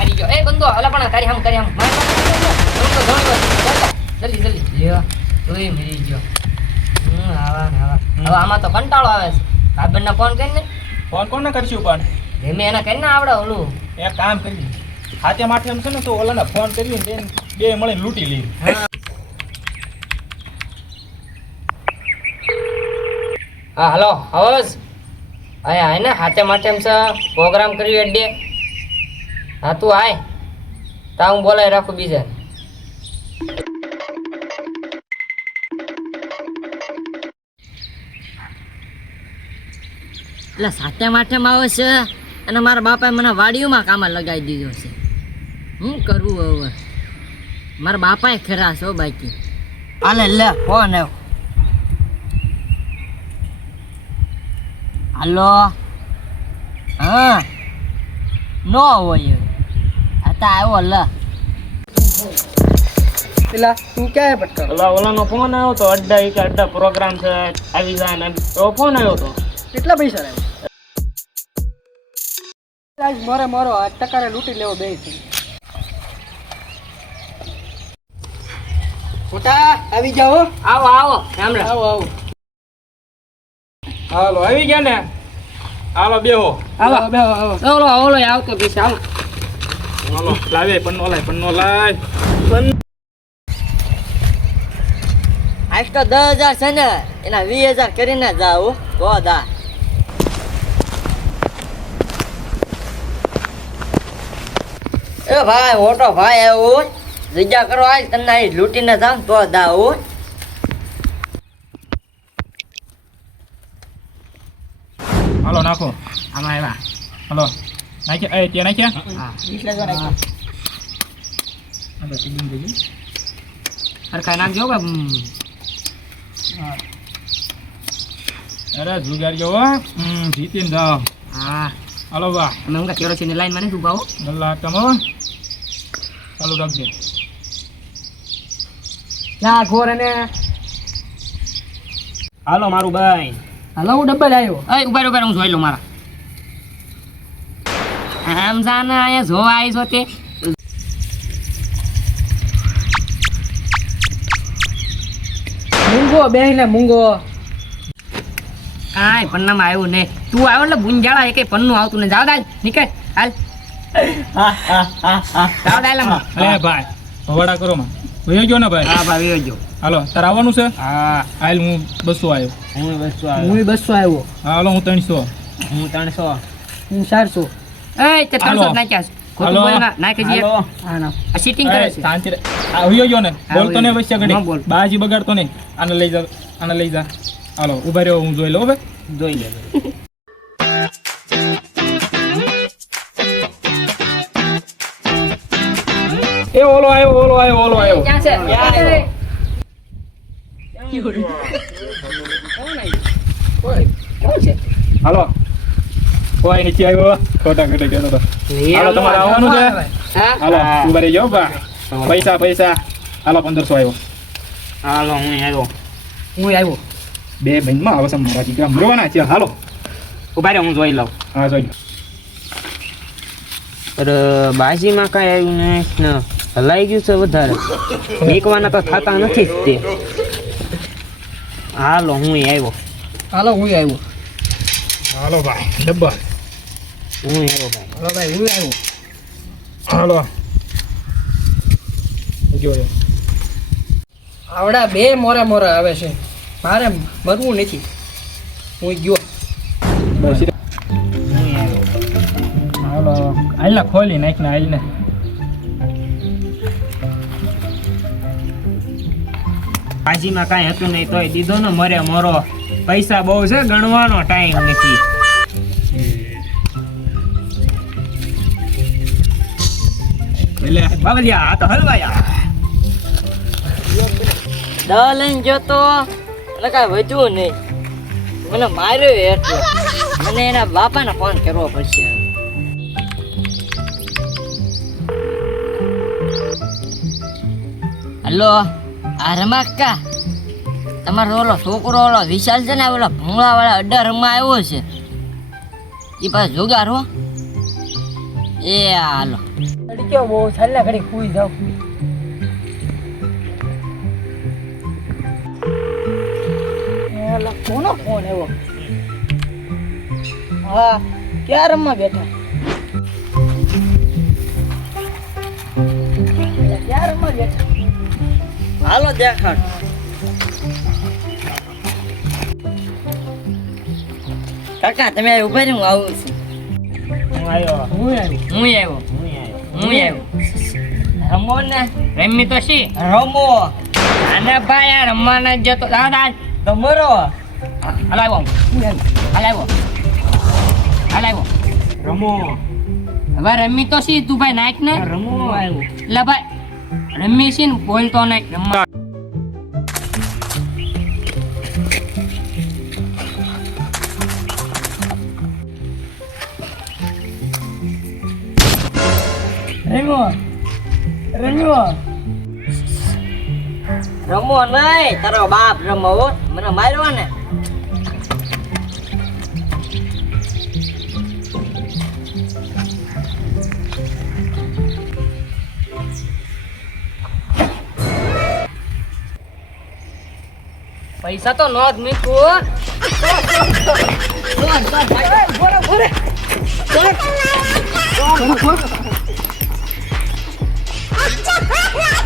મારી ગયો. એ બંદો અલા પણ તારી હમ કરી હમ. માર માર, માર, માર. ધોણી દો, ધોણી દો. જલ્દી જલ્દી. લેવા તોય મરી ગયો. હમ આવા આવા. હવે આમાં તો કંટાળો આવે છે. ભાઈબંધને ફોન કરીને? ફોન કોને કરશું પણ? ધીમે એને કરીને આવડે ઓલું. એક કામ કરી હાથે માથે એમ છે ને તો ઓલાને ફોન કરી ને બે મળીને લૂંટી લઈ હા હલો હવસ. અહીંયા હે ને હાથે માટે એમ છે પ્રોગ્રામ કર્યું એડે હા, તું આય. તા હું બોલાવી રાખું બીજા એટલે સાતે માઠેમાં આવે છે અને મારા બાપાએ મને વાડીઓમાં કામ લગાવી દીધો છે. હું કરવું હવે? મારા બાપાએ ખરા છો બાકી. હાલે, લે, ફોન આવ્યો હાલો? હા. નો હોય આ તો આવ્યો લે પેલા તું ક્યાં ભટકા ઓલા ઓલાનો ફોન આવ્યો તો અડ્ડા એક અડ્ડા પ્રોગ્રામ છે આવી જાય ને એવો ફોન આવ્યો તો. કેટલા પૈસા આજ મારે મારો આ ટકાને લૂંટી લેવો બે છે. મોટા આવી જાઓ આવો આવો રામરામ આવો આવો. હાલો આવી ગયા ને? હાલો બેહો. હાલો આવો આવો. હાલો ઓલો આવતો પીછે આવો હાલો લાવે પન્નો લાય પન્નો લાય આજ તો દસ હજાર છે ને એના વીસ હજાર કરીને જાવ તો દા એ ભાઈ મોટો ભાઈ આવ્યો જગ્યા કરો આજ તને અહીં લૂંટીને જાવ તો દા હો હાલો નાખો આમાં આવ્યા હાલો નાખ્યા એ ત્યાં નાખ્યા હા એટલે જો નાખ્યો. હાલો સીધું થઈ ગયું. સરખા નાખજો કે હા. અરે જુગારીઓ હો હમ જીતીને જાઓ હા હાલો વાહ તમે હું કેરોસીન લાઈનમાં નથી ઊભા હો ગલ્લા કમો ચાલુ રાખજે ના ઘોર અને હાલો મારું ભાઈ હાલો હું ડબ્બલ આવ્યો અય ઊભા રહો, ઊભા રહો, હું જોઈ લઉં મારા આમ જાને અહીંયા જોવા આવી છો તે. મૂંગો બે ને મૂંગો. કાંઈ પન્નામાં આવ્યું નહીં. તું આવ્યો એટલે ગુંજાળા એ કઈ પન્નું આવતું નહીં. જાવ દાલ નીકળ હાલ. જાવ દાલ. અરે ભાઈ ભવાડા કરો માં વયો ગયો ને ભાઈ? હા ભાઈ વેજો હાલો તાર આવવાનું છે? હા. હાલ હું બસો આવ્યો. હું બસો હું બસો આવ્યો. હા, હાલો હું ત્રણસો. હું ત્રણસો. હું ચારસો. એ તે ત્રણસો સબ નાખ્યા છે. ખોટું. બોલે ના નાખી દઈએ હા ના આ સીટિંગ કરે છે શાંતિ રે. આ વયો ગયો ને બોલતો ને વયો ઘડી ન. બાજી બગાડતો નહીં આને લઈ જા આને લઈ જા હાલો ઊભા રહ્યો હું જોઈ લઉં હવે જોઈ લે એ ઓલો આવ્યો ઓલો આવ્યો ઓલો આવ્યો ક્યાં છે આવ્યો? હાલો કોઈ નીચે આવ્યો ખોટા ખોટા કહેતો હતો હાલો તમારે આવવાનું છે હાલો ઊભા રહી જાઓ બા પૈસા પૈસા હાલો પંદરસો આવ્યો હાલો હું આવ્યો હું આવ્યો બે બેનમાં આવે છે મારા દીકરા મરવાના છે હાલો ઊભા હું જોઈ લઉં હા જોઈ લઉં અરે બાજીમાં કાંઈ આવ્યું નહીં ને હલાઈ ગયું છે વધારે નીકવાના તો થતા નથી જ તે હાલો હું આવ્યો હાલો હું આવ્યો હાલો ભાઈ ડબ્બા હું આવ્યો ભાઈ. હાલો ભાઈ હું આવ્યો? હાલો. આવડા બે મોરે મોરે આવે છે. મારે મરવું નથી. હું ગયો. હાલો. આઈલા ખોલી નાખ ને આઈને બાજીમાં કાંઈ હતું નહીં તોય દીધો ને મરે મરો. પૈસા બહુ છે ગણવાનો ટાઈમ નથી. એટલે બાબલિયા આ તો હલવાયા દવા લઈને જોતો એટલે કાંઈ વધ્યું નહીં. મને માર્યો એટલો. મને એના બાપાને ફોન કરવો પડશે હલો, આ રમાક્કા તમારો ઓલો છોકરો, ઓલો વિશાલ છે ને ઓલો ભૂંગળા વાળા અડ્ડા રમવા આવ્યો છે. એ પાછા જોગાર હો. એ હાલો. તડક્યો બહુ ને ઘડી સુઈ જાઉં. કોનો ફોન એવો હા ક્યાં રમવા બેઠા? ક્યાં રમવા બેઠા? હાલો દેખાડ. કાકા તમે ઊભા રહ્યું આવું છું. હું આવ્યો હું આવી હું આવ્યો? હું આવ્યો. હું આવ્યો? રમો ને. રમી તો શી? રમો. અને ભાઈ આ રમવાના જ જતો દાદા તમારો? હલાવ્યો હું આવી. હલાવ્યો હલાવ્યો રમો. હવે રમી તો સી તું ભાઈ નાખ ને? રમો આવ્યો એટલે ભાઈ રમી છે ને બોલતો નહીં રમવા. રમ્યો રમ્યો રમો નહીં તારો બાપ રમો હો. મને માર્યો ને. પૈસા તો નો જ મૂકવું ભરે બોરે Ha ha ha!